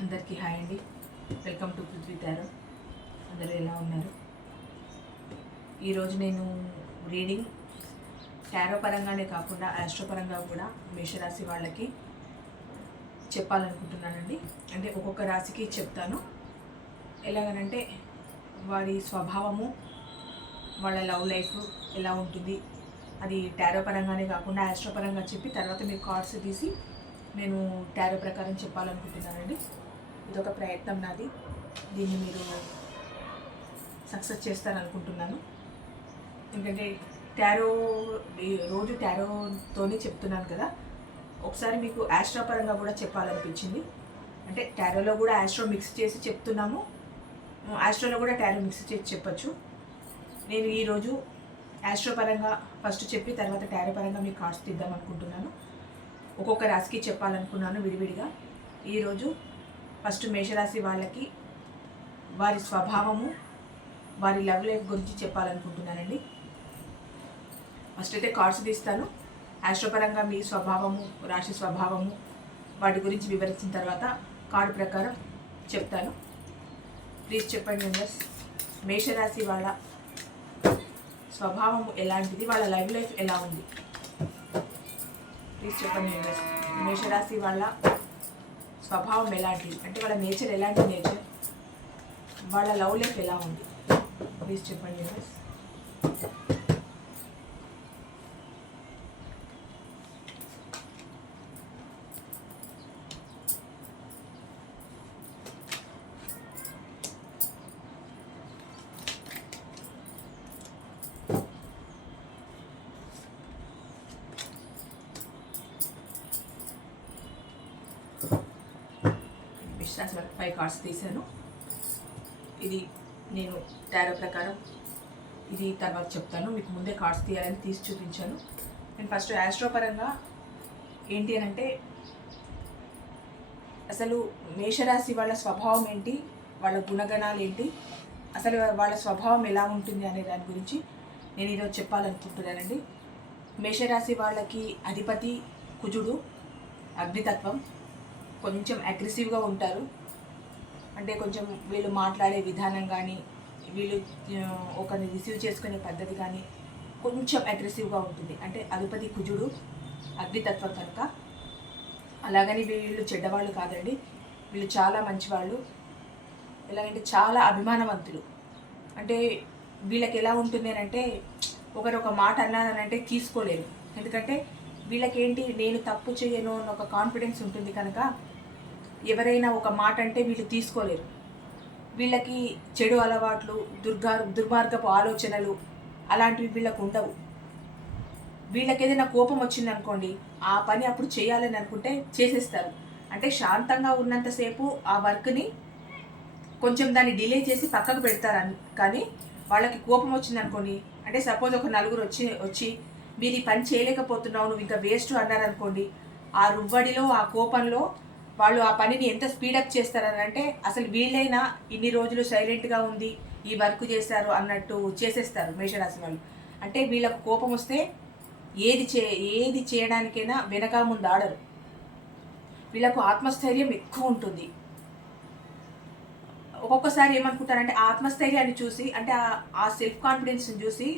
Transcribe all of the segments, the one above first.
అందరికీ హాయ్ అండి. Welcome to Prithvi tarot. అందరూ ఎలా ఉన్నారు? ఈరోజు నేను రీడింగ్ టారో పరంగానే కాకుండా ఆస్ట్రో పరంగా కూడా మేషరాశి వాళ్ళకి చెప్పాలనుకుంటున్నానండి. అంటే ఒక్కొక్క రాశికి చెప్తాను. ఎలాగనంటే వారి స్వభావము, వాళ్ళ లవ్ లైఫ్ ఎలా ఉంటుంది, అది టారో పరంగానే కాకుండా ఆస్ట్రో పరంగా చెప్పి తర్వాత మీరు కార్డ్స్ తీసి నేను టారో ప్రకారం చెప్పాలనుకుంటున్నానండి. ఇదొక ప్రయత్నం నాది. దీన్ని మీరు సక్సెస్ చేస్తారనుకుంటున్నాను. ఎందుకంటే టారో రోజు టారోతోనే చెప్తున్నాను కదా, ఒకసారి మీకు ఆస్ట్రో పరంగా కూడా చెప్పాలనిపించింది. అంటే టారోలో కూడా ఆస్ట్రో మిక్స్ చేసి చెప్తున్నాము, ఆస్ట్రోలో కూడా టారో మిక్స్ చేసి చెప్పచ్చు. నేను ఈరోజు ఆస్ట్రో పరంగా ఫస్ట్ చెప్పి తర్వాత టారో పరంగా మీకు కార్డ్స్ తీద్దాం అనుకుంటున్నాను. ఒక్కొక్క రాశికి చెప్పాలనుకున్నాను విడివిడిగా. ఈరోజు ఫస్ట్ మేషరాశి వాళ్ళకి వారి స్వభావము, వారి లవ్ లైఫ్ గురించి చెప్పాలనుకుంటున్నానండి. ఫస్ట్ అయితే కార్డ్స్ తీస్తాను. ఆస్ట్రోపరంగా మీ స్వభావము, రాశి స్వభావము, వాటి గురించి వివరించిన తర్వాత కార్డు ప్రకారం చెప్తాను. ప్లీజ్ చెప్పండి మెంబర్స్, మేషరాశి వాళ్ళ స్వభావము ఎలాంటిది, వాళ్ళ లైవ్ లైఫ్ ఎలా ఉంది? ప్లీజ్ చెప్పండి మెంబర్స్, మేషరాశి వాళ్ళ స్వభావం ఎలాంటిది, అంటే వాళ్ళ నేచర్ ఎలాంటి నేచర్, వాళ్ళ లవ్ లైఫ్ ఎలా ఉంది? ప్లీజ్ చెప్పండి మెంబర్స్. రాశి వరకు 5 కార్డ్స్ తీశాను. ఇది నేను టారో ప్రకారం ఇది తర్వాత చెప్తాను. మీకు ముందే కార్డ్స్ తీయాలని తీసి చూపించాను. నేను ఫస్ట్ ఆస్ట్రో పరంగా ఏంటి అని అంటే, అసలు మేషరాశి వాళ్ళ స్వభావం ఏంటి, వాళ్ళ గుణగణాలు ఏంటి, అసలు వాళ్ళ స్వభావం ఎలా ఉంటుంది అనే దాని గురించి నేను ఈరోజు చెప్పాలనుకుంటున్నానండి. మేషరాశి వాళ్ళకి అధిపతి కుజుడు, అగ్నితత్వం, కొంచెం అగ్రెసివ్గా ఉంటారు. అంటే కొంచెం వీళ్ళు మాట్లాడే విధానం కానీ, వీళ్ళు ఒకరిని రిసీవ్ చేసుకునే పద్ధతి కానీ కొంచెం అగ్రెసివ్గా ఉంటుంది. అంటే అధిపతి కుజుడు, అగ్నితత్వం కనుక. అలాగని వీళ్ళు చెడ్డవాళ్ళు కాదండి, వీళ్ళు చాలా మంచివాళ్ళు. ఎలాగంటే చాలా అభిమానవంతులు. అంటే వీళ్ళకి ఎలా ఉంటుంది అని అంటే, ఒకరు ఒక మాట అన్నారనంటే తీసుకోలేరు. ఎందుకంటే వీళ్ళకేంటి, నేను తప్పు చేయను అన్న ఒక కాన్ఫిడెన్స్ ఉంటుంది కనుక ఎవరైనా ఒక మాట అంటే వీళ్ళు తీసుకోలేరు. వీళ్ళకి చెడు అలవాట్లు, దుర్మార్గపు ఆలోచనలు అలాంటివి వీళ్ళకు ఉండవు. వీళ్ళకి ఏదైనా కోపం వచ్చిందనుకోండి, ఆ పని అప్పుడు చేయాలని అనుకుంటే చేసేస్తారు. అంటే శాంతంగా ఉన్నంతసేపు ఆ వర్క్ని కొంచెం దాన్ని డిలే చేసి పక్కకు పెడతారు. కానీ వాళ్ళకి కోపం వచ్చిందనుకోండి, అంటే సపోజ్ ఒక నలుగురు వచ్చి మీరు ఈ పని చేయలేకపోతున్నావు, నువ్వు ఇంకా వేస్ట్ అన్నారనుకోండి, ఆ రువ్వడిలో, ఆ కోపంలో వాళ్ళు ఆ పనిని ఎంత స్పీడప్ చేస్తారని అంటే, అసలు వీళ్ళైనా ఇన్ని రోజులు సైలెంట్గా ఉంది, ఈ వర్క్ చేశారు అన్నట్టు చేసేస్తారు మేషరాశి వాళ్ళు. అంటే వీళ్ళకు కోపం వస్తే ఏది చేయడానికైనా వెనక ముందు ఆడరు. వీళ్ళకు ఆత్మస్థైర్యం ఎక్కువ ఉంటుంది. ఒక్కొక్కసారి ఏమనుకుంటారంటే, ఆత్మస్థైర్యాన్ని చూసి, అంటే ఆ సెల్ఫ్ కాన్ఫిడెన్స్ని చూసి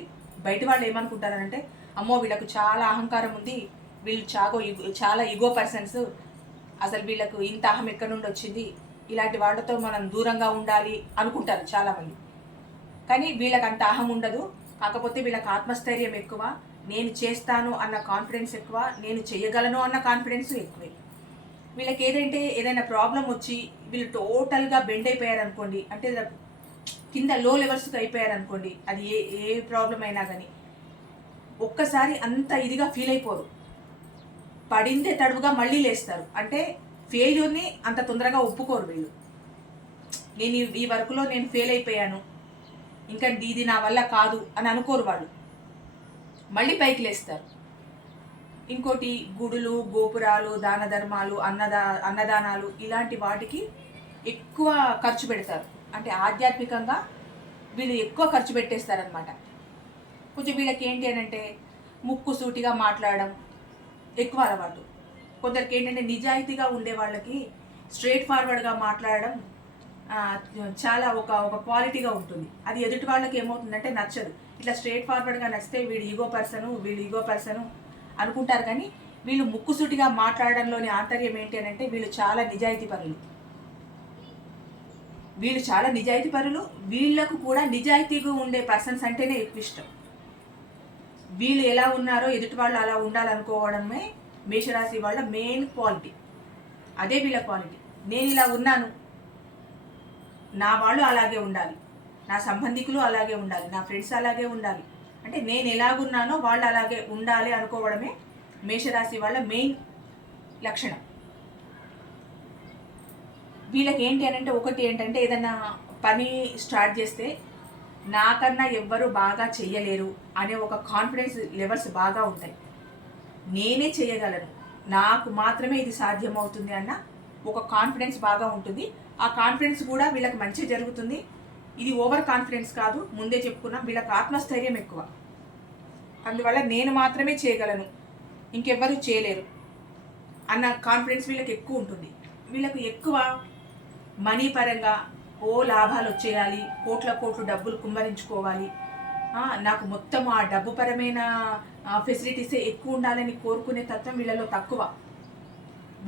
బయట వాళ్ళు ఏమనుకుంటారంటే, అమ్మో వీళ్ళకు చాలా అహంకారం ఉంది, వీళ్ళు చాలా ఈగో పర్సన్స్, అసలు వీళ్ళకు ఇంత అహం ఎక్కడి నుండి వచ్చింది, ఇలాంటి వాళ్ళతో మనం దూరంగా ఉండాలి అనుకుంటారు చాలామంది. కానీ వీళ్ళకి అంత అహం ఉండదు. కాకపోతే వీళ్ళకి ఆత్మస్థైర్యం ఎక్కువ, నేను చేస్తాను అన్న కాన్ఫిడెన్స్ ఎక్కువ, నేను చేయగలను అన్న కాన్ఫిడెన్స్ ఎక్కువే. వీళ్ళకి ఏదైనా ప్రాబ్లం వచ్చి వీళ్ళు టోటల్గా బెండ్ అయిపోయారనుకోండి, అంటే కింద లో లెవెల్స్కి అయిపోయారనుకోండి, అది ఏ ప్రాబ్లం అయినా కానీ ఒక్కసారి అంత ఇదిగా ఫీల్ అయిపోరు. పడిందే తడువుగా మళ్ళీ లేస్తారు. అంటే ఫెయిల్యూర్ని అంత తొందరగా ఒప్పుకోరు వీళ్ళు. నేను ఈ వర్క్లో నేను ఫెయిల్ అయిపోయాను, ఇంకా ఇది నా వల్ల కాదు అని అనుకోరు వాళ్ళు, మళ్ళీ పైకి లేస్తారు. ఇంకోటి, గుడులు, గోపురాలు, దాన ధర్మాలు, అన్నదానాలు ఇలాంటి వాటికి ఎక్కువ ఖర్చు పెడతారు. అంటే ఆధ్యాత్మికంగా వీళ్ళు ఎక్కువ ఖర్చు పెట్టేస్తారనమాట. కొంచెం వీళ్ళకి ఏంటి అని అంటే, ముక్కు సూటిగా మాట్లాడడం ఎక్కువ అలవాటు. కొందరికి ఏంటంటే నిజాయితీగా ఉండే వాళ్ళకి స్ట్రైట్ ఫార్వర్డ్గా మాట్లాడడం చాలా ఒక ఒక క్వాలిటీగా ఉంటుంది. అది ఎదుటి వాళ్ళకి ఏమవుతుందంటే నచ్చదు. ఇట్లా స్ట్రైట్ ఫార్వర్డ్గా నచ్చితే వీడు ఈగో పర్సను అనుకుంటారు. కానీ వీళ్ళు ముక్కుసూటిగా మాట్లాడడంలోని ఆంతర్యం ఏంటి అని అంటే వీళ్ళు చాలా నిజాయితీ పరులు. వీళ్ళకు కూడా నిజాయితీగా ఉండే పర్సన్స్ అంటేనే ఎక్కువ ఇష్టం. వీళ్ళు ఎలా ఉన్నారో ఎదుటి వాళ్ళు అలా ఉండాలనుకోవడమే మేషరాశి వాళ్ళ మెయిన్ క్వాలిటీ. అదే వీళ్ళ క్వాలిటీ. నేను ఇలా ఉన్నాను, నా వాళ్ళు అలాగే ఉండాలి, నా సంబంధికులు అలాగే ఉండాలి, నా ఫ్రెండ్స్ అలాగే ఉండాలి, అంటే నేను ఎలాగున్నానో వాళ్ళు అలాగే ఉండాలి అనుకోవడమే మేషరాశి వాళ్ళ మెయిన్ లక్షణం. వీళ్ళకి ఏంటి అని అంటే ఒకటి ఏంటంటే ఏదైనా పని స్టార్ట్ చేస్తే నాకన్నా ఎవ్వరు బాగా చెయ్యలేరు అనే ఒక కాన్ఫిడెన్స్ లెవెల్స్ బాగా ఉంటాయి. నేనే చేయగలను, నాకు మాత్రమే ఇది సాధ్యమవుతుంది అన్న ఒక కాన్ఫిడెన్స్ బాగా ఉంటుంది. ఆ కాన్ఫిడెన్స్ కూడా వీళ్ళకి మంచి జరుగుతుంది. ఇది ఓవర్ కాన్ఫిడెన్స్ కాదు, ముందే చెప్పుకున్నాం. వీళ్ళకి ఆత్మస్థైర్యం ఎక్కువ. అందువల్ల నేను మాత్రమే చేయగలను, ఇంకెవ్వరూ చేయలేరు అన్న కాన్ఫిడెన్స్ వీళ్ళకి ఎక్కువ ఉంటుంది. వీళ్ళకి ఎక్కువ మనీ పరంగా లాభాలు వచ్చేయాలి, కోట్లు డబ్బులు కుమ్మరించుకోవాలి, నాకు మొత్తం ఆ డబ్బు పరమైన ఫెసిలిటీసే ఎక్కువ ఉండాలని కోరుకునే తత్వం వీళ్ళలో తక్కువ.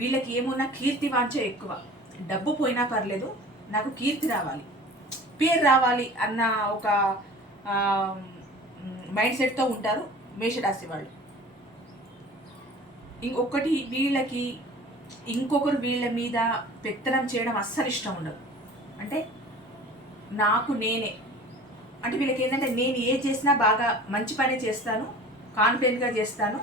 వీళ్ళకి ఏమున్నా కీర్తి వాంఛ ఎక్కువ. డబ్బు పోయినా పర్లేదు, నాకు కీర్తి రావాలి, పేరు రావాలి అన్న ఒక మైండ్ సెట్తో ఉంటారు మేషరాశి వాళ్ళు. ఇంకొకరు వీళ్ళ మీద పెత్తనం చేయడం అస్సలు ఇష్టం ఉండదు. అంటే నాకు నేనే, అంటే వీళ్ళకి ఏంటంటే నేను ఏ చేసినా బాగా మంచి పనే చేస్తాను, కాన్ఫిడెంట్గా చేస్తాను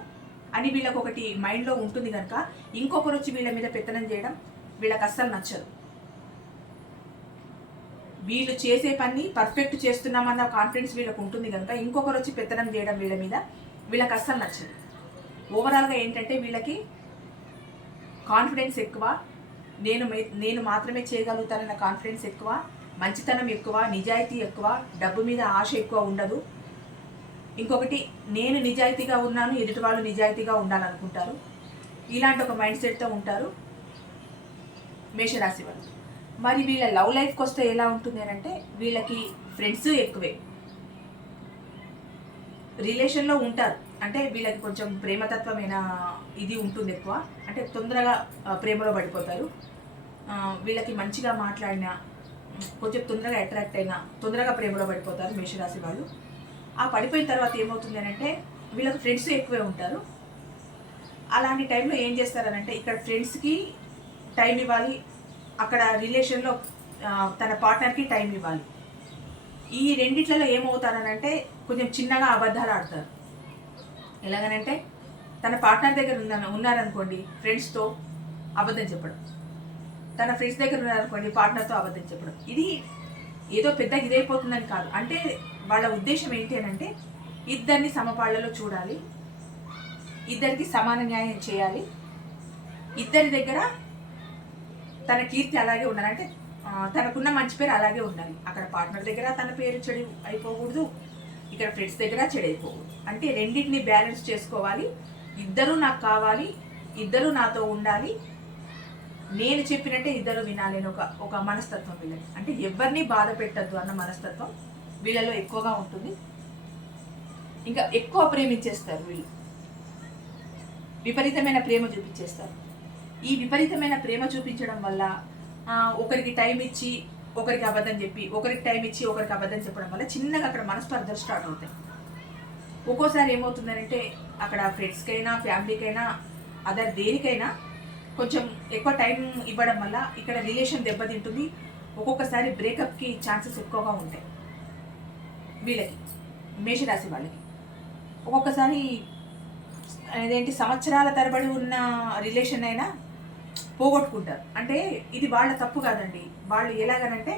అని వీళ్ళకి ఒకటి మైండ్లో ఉంటుంది. కనుక ఇంకొకరు వచ్చి వీళ్ళ మీద పెత్తనం చేయడం వీళ్ళకి అస్సలు నచ్చదు. వీళ్ళు చేసే పని పర్ఫెక్ట్ చేస్తున్నామన్న కాన్ఫిడెన్స్ వీళ్ళకి ఉంటుంది కనుక ఇంకొకరు వచ్చి పెత్తనం చేయడం వీళ్ళ మీద వీళ్ళకి అస్సలు నచ్చదు. ఓవరాల్గా ఏంటంటే వీళ్ళకి కాన్ఫిడెన్స్ ఎక్కువ, నేను మాత్రమే చేయగలుగుతానన్న కాన్ఫిడెన్స్ ఎక్కువ, మంచితనం ఎక్కువ, నిజాయితీ ఎక్కువ, డబ్బు మీద ఆశ ఎక్కువ ఉండదు. ఇంకొకటి నేను నిజాయితీగా ఉన్నాను, ఎదుటి వాళ్ళు నిజాయితీగా ఉండాలనుకుంటారు. ఇలాంటి ఒక మైండ్ సెట్తో ఉంటారు మేషరాశి వాళ్ళు. మరి వీళ్ళ లవ్ లైఫ్కి వస్తే ఎలా ఉంటుంది అని అంటే వీళ్ళకి ఫ్రెండ్స్ ఎక్కువే, రిలేషన్లో ఉంటారు. అంటే వీళ్ళకి కొంచెం ప్రేమతత్వమైన ఇది ఉంటుంది ఎక్కువ. అంటే తొందరగా ప్రేమలో పడిపోతారు. వీళ్ళకి మంచిగా మాట్లాడినా, కొంచెం తొందరగా అట్రాక్ట్ అయినా తొందరగా ప్రేమలో పడిపోతారు మేషరాశి వాళ్ళు. ఆ పడిపోయిన తర్వాత ఏమవుతుంది అని అంటే వీళ్ళకి ఫ్రెండ్స్ ఎక్కువే ఉంటారు. అలాంటి టైంలో ఏం చేస్తారనంటే ఇక్కడ ఫ్రెండ్స్కి టైం ఇవ్వాలి, అక్కడ రిలేషన్లో తన పార్ట్నర్కి టైం ఇవ్వాలి. ఈ రెండిట్లలో ఏమవుతారనంటే కొంచెం చిన్నగా అబద్ధాలు ఆడతారు. ఎలాగనంటే తన పార్ట్నర్ దగ్గర ఉన్నారనుకోండి ఫ్రెండ్స్తో అబద్ధం చెప్పడం, తన ఫ్రెండ్స్ దగ్గర ఉన్నారనుకోండి పార్ట్నర్తో అబద్ధం చెప్పడం. ఇది ఏదో పెద్ద ఇదైపోతుందని కాదు. అంటే వాళ్ళ ఉద్దేశం ఏంటి అని అంటే ఇద్దరిని సమపాళ్లలో చూడాలి, ఇద్దరికి సమాన న్యాయం చేయాలి, ఇద్దరి దగ్గర తన కీర్తి అలాగే ఉండాలి. అంటే తనకున్న మంచి పేరు అలాగే ఉండాలి. అక్కడ పార్ట్నర్ దగ్గర తన పేరు చెడు అయిపోకూడదు, ఇక్కడ ఫ్రెండ్స్ దగ్గర చెడు అయిపోకూడదు. అంటే రెండింటిని బ్యాలెన్స్ చేసుకోవాలి. ఇద్దరూ నాకు కావాలి, ఇద్దరూ నాతో ఉండాలి, నేను చెప్పినట్టే ఇద్దరు వినాలి అని ఒక మనస్తత్వం వీళ్ళకి. అంటే ఎవరిని బాధ పెట్టద్దు అన్న మనస్తత్వం వీళ్ళలో ఎక్కువగా ఉంటుంది. ఇంకా ఎక్కువ ప్రేమించేస్తారు వీళ్ళు, విపరీతమైన ప్రేమ చూపించేస్తారు. ఈ విపరీతమైన ప్రేమ చూపించడం వల్ల ఒకరికి టైం ఇచ్చి ఒకరికి అబద్ధం చెప్పి, ఒకరికి టైం ఇచ్చి ఒకరికి అబద్ధం చెప్పడం వల్ల చిన్నగా అక్కడ మనస్పర్ధలు స్టార్ట్ అవుతాయి. ఒక్కోసారి ఏమవుతుందంటే అక్కడ ఫ్రెండ్స్కైనా ఫ్యామిలీకైనా అదర్ దేనికైనా కొంచెం ఎక్కువ టైం ఇవ్వడం వల్ల ఇక్కడ రిలేషన్ దెబ్బతింటుంది. ఒక్కొక్కసారి బ్రేకప్కి ఛాన్సెస్ ఎక్కువగా ఉంటాయి వీళ్ళకి, మేషరాశి వాళ్ళకి. ఒక్కొక్కసారి అదేంటి సంవత్సరాల తరబడి ఉన్న రిలేషన్ అయినా పోగొట్టుకుంటారు. అంటే ఇది వాళ్ళ తప్పు కాదండి. వాళ్ళు ఎలాగనంటే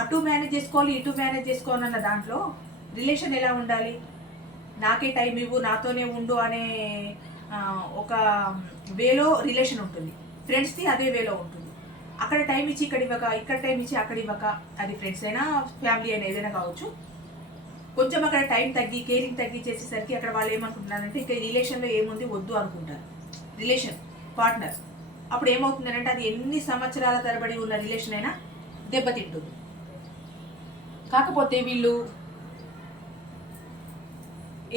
అటు మేనేజ్ చేసుకోవాలి, ఇటు మేనేజ్ చేసుకోవాలన్న దాంట్లో రిలేషన్ ఎలా ఉండాలి, నాకే టైం ఇవ్వు, నాతోనే ఉండు అనే ఒక వేలో రిలేషన్ ఉంటుంది. ఫ్రెండ్స్ది అదే వేలో ఉంటుంది. అక్కడ టైం ఇచ్చి ఇక్కడ ఇవ్వక, ఇక్కడ టైం ఇచ్చి అక్కడ ఇవ్వక, అది ఫ్రెండ్స్ అయినా ఫ్యామిలీ అయినా ఏదైనా కావచ్చు, కొంచెం అక్కడ టైం తగ్గి కేరింగ్ తగ్గి చేసేసరికి అక్కడ వాళ్ళు ఏమనుకుంటున్నారంటే ఇంకా రిలేషన్లో ఏముంది వద్దు అనుకుంటారు. రిలేషన్ పార్ట్నర్ అప్పుడు ఏమవుతుందంటే అది ఎన్ని సంవత్సరాల తరబడి ఉన్న రిలేషన్ అయినా దెబ్బతింటుంది. కాకపోతే వీళ్ళు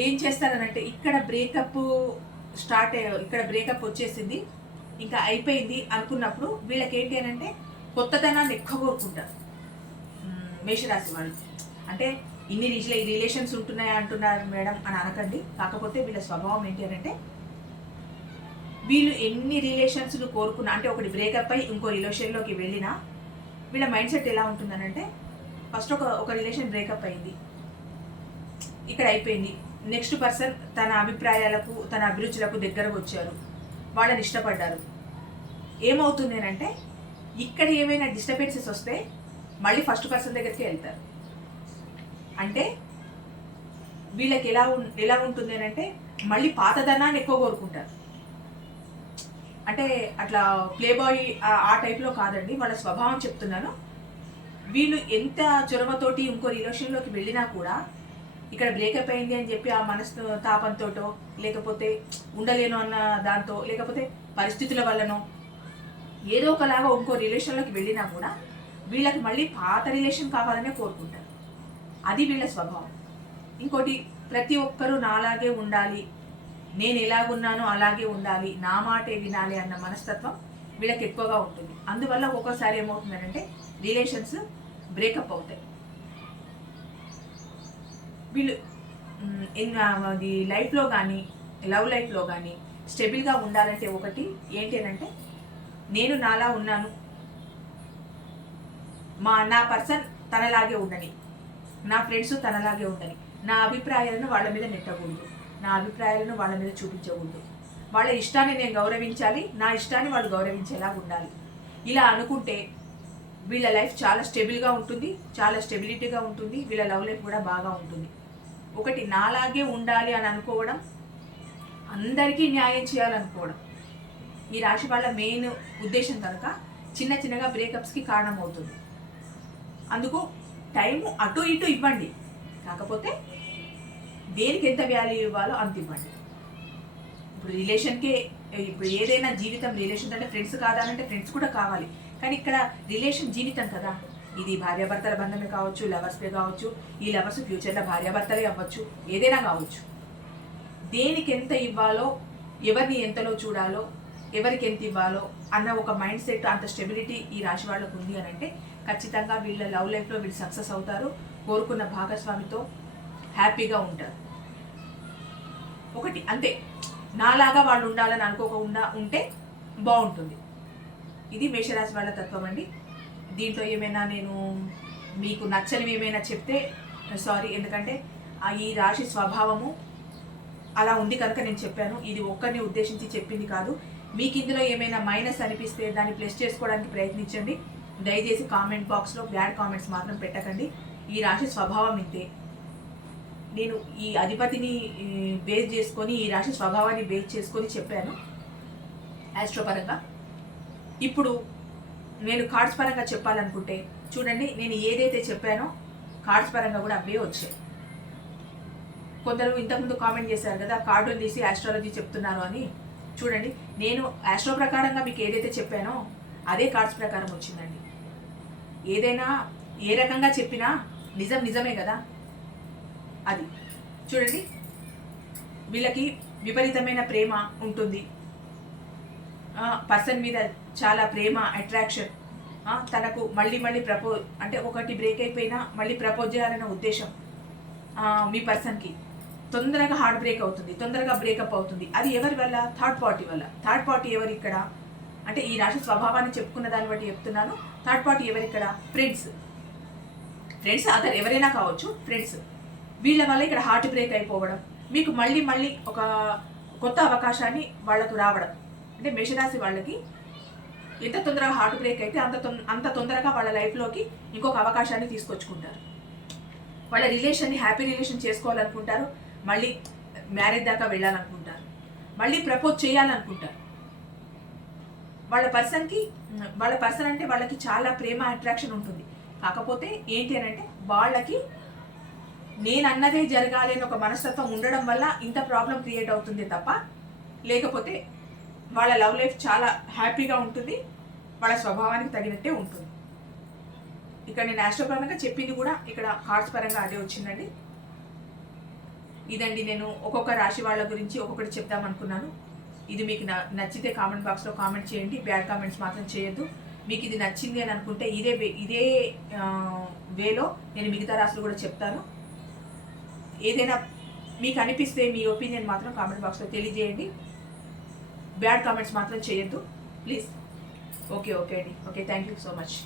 ఏం చేస్తారనంటే ఇక్కడ బ్రేకప్ ఇక్కడ బ్రేకప్ వచ్చేసింది, ఇంకా అయిపోయింది అనుకున్నప్పుడు వీళ్ళకి ఏంటి అని అంటే కొత్తదనాన్ని ఎక్కువ కోరుకుంటారు మేషరాశి వాళ్ళు. అంటే ఇన్ని రిలేషన్స్ ఉంటున్నాయా అంటున్నారు మేడం అని అనకండి. కాకపోతే వీళ్ళ స్వభావం ఏంటి అని అంటే వీళ్ళు ఎన్ని రిలేషన్స్ను కోరుకున్నా, అంటే ఒకటి బ్రేకప్ అయి ఇంకో రిలేషన్లోకి వెళ్ళినా వీళ్ళ మైండ్ సెట్ ఎలా ఉంటుందనంటే ఫస్ట్ ఒక రిలేషన్ బ్రేకప్ అయింది, ఇక్కడ అయిపోయింది. నెక్స్ట్ పర్సన్ తన అభిప్రాయాలకు తన అభిరుచులకు దగ్గరకు వచ్చారు, వాళ్ళని ఇష్టపడ్డారు. ఏమవుతుంది అంటే ఇక్కడ ఏమైనా డిస్టర్బెన్సెస్ వస్తే మళ్ళీ ఫస్ట్ పర్సన్ దగ్గరికి వెళ్తారు. అంటే వీళ్ళకి ఎలా ఉంటుంది అంటే మళ్ళీ పాతదనాన్ని ఎక్కువ కోరుకుంటారు. అంటే అట్లా ప్లే బాయ్ ఆ టైప్లో కాదండి, వాళ్ళ స్వభావం చెప్తున్నాను. వీళ్ళు ఎంత చొరవతోటి ఇంకో రిలేషన్లోకి వెళ్ళినా కూడా ఇక్కడ బ్రేకప్ అయింది అని చెప్పి ఆ మనసు తాపంతోటో, లేకపోతే ఉండలేను అన్న దాంతో, లేకపోతే పరిస్థితుల వల్లనో ఏదో ఒకలాగా ఇంకో రిలేషన్లోకి వెళ్ళినా కూడా వీళ్ళకి మళ్ళీ పాత రిలేషన్ కావాలనే కోరుకుంటారు. అది వీళ్ళ స్వభావం. ఇంకోటి, ప్రతి ఒక్కరూ నాలాగే ఉండాలి, నేను ఎలాగున్నానో అలాగే ఉండాలి, నా మాటే వినాలి అన్న మనస్తత్వం వీళ్ళకి ఎక్కువగా ఉంటుంది. అందువల్ల ఒక్కోసారి ఏమవుతుందంటే రిలేషన్స్ బ్రేకప్ అవుతాయి. వీళ్ళు అది లైఫ్లో కానీ లవ్ లైఫ్లో కానీ స్టెబుల్గా ఉండాలంటే ఒకటి ఏంటి అంటే నేను నాలా ఉన్నాను, నా పర్సన్ తనలాగే ఉండని, నా ఫ్రెండ్స్ తనలాగే ఉండని, నా అభిప్రాయాలను వాళ్ళ మీద నెట్టకూడదు, నా అభిప్రాయాలను వాళ్ళ మీద చూపించకూడదు, వాళ్ళ ఇష్టాన్ని నేను గౌరవించాలి, నా ఇష్టాన్ని వాళ్ళు గౌరవించేలా ఉండాలి. ఇలా అనుకుంటే వీళ్ళ లైఫ్ చాలా స్టెబుల్గా ఉంటుంది, చాలా స్టెబిలిటీగా ఉంటుంది, వీళ్ళ లవ్ లైఫ్ కూడా బాగా ఉంటుంది. ఒకటి, నాలాగే ఉండాలి అని అనుకోవడం, అందరికీ న్యాయం చేయాలనుకోవడం ఈ రాశి వాళ్ళ మెయిన్ ఉద్దేశం కనుక చిన్న చిన్నగా బ్రేకప్స్కి కారణమవుతుంది. అందుకు టైము అటు ఇటు ఇవ్వండి, కాకపోతే దేనికి ఎంత వాల్యూ ఇవ్వాలో అంత ఇవ్వండి. ఇప్పుడు రిలేషన్కే, ఇప్పుడు ఏదైనా జీవితం రిలేషన్ అంటే ఫ్రెండ్స్ కాదానంటే ఫ్రెండ్స్ కూడా కావాలి, కానీ ఇక్కడ రిలేషన్ జీవితం కదా. ఇది భార్యాభర్తల బంధమే కావచ్చు, లవర్స్దే కావచ్చు, ఈ లవర్స్ ఫ్యూచర్లో భార్యాభర్తలే అవ్వచ్చు, ఏదైనా కావచ్చు. దేనికి ఎంత ఇవ్వాలో, ఎవరిని ఎంతలో చూడాలో, ఎవరికి ఎంత ఇవ్వాలో అన్న ఒక మైండ్ సెట్, అంత స్టెబిలిటీ ఈ రాశి వాళ్ళకు ఉంది అని అంటే ఖచ్చితంగా వీళ్ళ లవ్ లైఫ్లో వీళ్ళు సక్సెస్ అవుతారు, కోరుకున్న భాగస్వామితో హ్యాపీగా ఉంటారు. ఒకటి అంతే, నాలాగా వాళ్ళు ఉండాలని అనుకోకుండా ఉంటే బాగుంటుంది. ఇది మేషరాశి వాళ్ళ తత్వం అండి. దీంట్లో ఏమైనా నేను మీకు నచ్చనివి ఏమైనా చెప్తే సారీ, ఎందుకంటే ఈ రాశి స్వభావము అలా ఉంది కనుక నేను చెప్పాను. ఇది ఒక్కరిని ఉద్దేశించి చెప్పింది కాదు. మీకు ఇందులో ఏమైనా మైనస్ అనిపిస్తే దాన్ని ప్లస్ చేసుకోవడానికి ప్రయత్నించండి. దయచేసి కామెంట్ బాక్స్లో బ్యాడ్ కామెంట్స్ మాత్రం పెట్టకండి. ఈ రాశి స్వభావం ఇంతే. నేను ఈ అధిపతిని బేస్ చేసుకొని, ఈ రాశి స్వభావాన్ని బేస్ చేసుకొని చెప్పాను ఆస్ట్రోపరంగా. ఇప్పుడు నేను కార్డ్స్ పరంగా చెప్పాలనుకుంటే చూడండి, నేను ఏదైతే చెప్పానో కార్డ్స్ పరంగా కూడా అవే వచ్చాయి. కొందరు ఇంతకుముందు కామెంట్ చేశారు కదా, కార్డులు తీసి ఆస్ట్రాలజీ చెప్తున్నారు అని. చూడండి, నేను ఆస్ట్రో ప్రకారంగా మీకు ఏదైతే చెప్పానో అదే కార్డ్స్ ప్రకారం వచ్చిందండి. ఏదైనా ఏ రకంగా చెప్పినా నిజమే కదా. అది చూడండి, వీళ్ళకి విపరీతమైన ప్రేమ ఉంటుంది, పర్సన్ మీద చాలా ప్రేమ, అట్రాక్షన్, తనకు మళ్ళీ ప్రపోజ్, అంటే ఒకటి బ్రేక్ అయిపోయినా మళ్ళీ ప్రపోజ్ చేయాలన్న ఉద్దేశం మీ పర్సన్కి. తొందరగా హార్ట్ బ్రేక్ అవుతుంది, తొందరగా బ్రేకప్ అవుతుంది. అది ఎవరి వల్ల? థర్డ్ పార్టీ వల్ల. థర్డ్ పార్టీ ఎవరు ఇక్కడ అంటే ఈ రాశి స్వభావాన్ని చెప్పుకున్న దాన్ని బట్టి చెప్తున్నాను. థర్డ్ పార్టీ ఎవరు ఇక్కడ? ఫ్రెండ్స్ అదర్ ఎవరైనా కావచ్చు, ఫ్రెండ్స్. వీళ్ళ వల్ల ఇక్కడ హార్ట్ బ్రేక్ అయిపోవడం, మీకు మళ్ళీ ఒక కొత్త అవకాశాన్ని వాళ్ళకు రావడం. అంటే మేషరాశి వాళ్ళకి ఎంత తొందరగా హార్ట్ బ్రేక్ అయితే అంత తొందరగా వాళ్ళ లైఫ్లోకి ఇంకొక అవకాశాన్ని తీసుకొచ్చుకుంటారు. వాళ్ళ రిలేషన్ని హ్యాపీ రిలేషన్ చేసుకోవాలనుకుంటారు, మళ్ళీ మ్యారేజ్ దాకా వెళ్ళాలనుకుంటారు, మళ్ళీ ప్రపోజ్ చేయాలనుకుంటారు. వాళ్ళ పర్సన్ అంటే వాళ్ళకి చాలా ప్రేమ, అట్రాక్షన్ ఉంటుంది. కాకపోతే ఏంటి అని అంటే వాళ్ళకి నేను అన్నదే జరగాలి అని ఒక మనస్తత్వం ఉండడం వల్ల ఇంత ప్రాబ్లం క్రియేట్ అవుతుంది తప్ప, లేకపోతే వాళ్ళ లవ్ లైఫ్ చాలా హ్యాపీగా ఉంటుంది, వాళ్ళ స్వభావానికి తగినట్టే ఉంటుంది. ఇక్కడ నేను ఆస్ట్రోపరంగా చెప్పింది కూడా ఇక్కడ కార్డ్స్ పరంగా అదే వచ్చిందండి. ఇదండి, నేను ఒక్కొక్క రాశి వాళ్ళ గురించి ఒక్కొక్కటి చెప్దాం అనుకున్నాను. ఇది మీకు నచ్చితే కామెంట్ బాక్స్లో కామెంట్ చేయండి, బ్యాడ్ కామెంట్స్ మాత్రం చేయొద్దు. మీకు ఇది నచ్చింది అని అనుకుంటే ఇదే వేలో నేను మిగతా రాశులు కూడా చెప్తాను. ఏదైనా మీకు అనిపిస్తే మీ ఒపీనియన్ మాత్రం కామెంట్ బాక్స్లో తెలియజేయండి, బ్యాడ్ కామెంట్స్ మాత్రం చేయొద్దు ప్లీజ్. ఓకే అండి, okay, thank you so much.